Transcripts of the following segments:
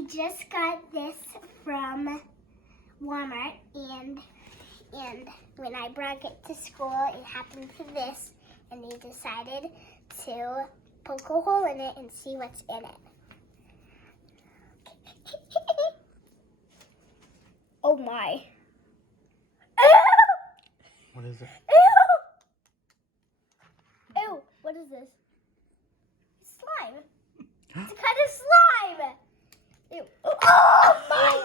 We just got this from Walmart, and when I brought it to school, it happened to this, and they decided to poke a hole in it and see what's in it. Oh my. What is it? Ew! Ew, what is this? Slime. It's a kind of slime. Ew. Oh my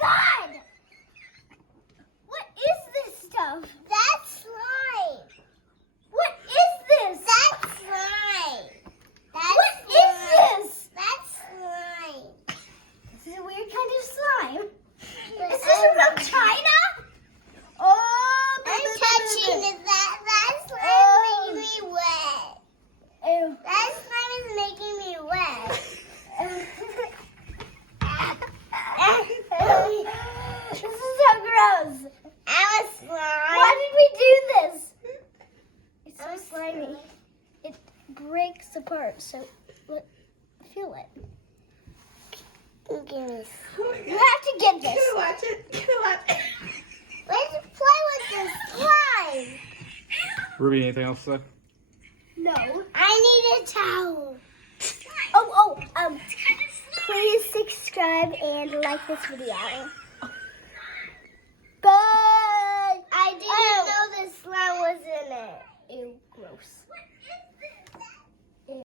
God! What is this stuff? That's slime. What is this? That's slime. What is this? That's slime. This is a weird kind of slime. Is this from China? Oh, I'm touching it. That slime making me wet. Ew. That slime is making me wet. This is so gross. I'm a slime. Why did we do this? It's so slimy. It breaks apart. So, look, feel it. Give me. You have to get this. Watch it. Watch it. Let's play with this slime. Ruby, anything else to say? No. I need a towel. Please subscribe and like this video. Bye. I didn't know the slime was in it. Ew, gross.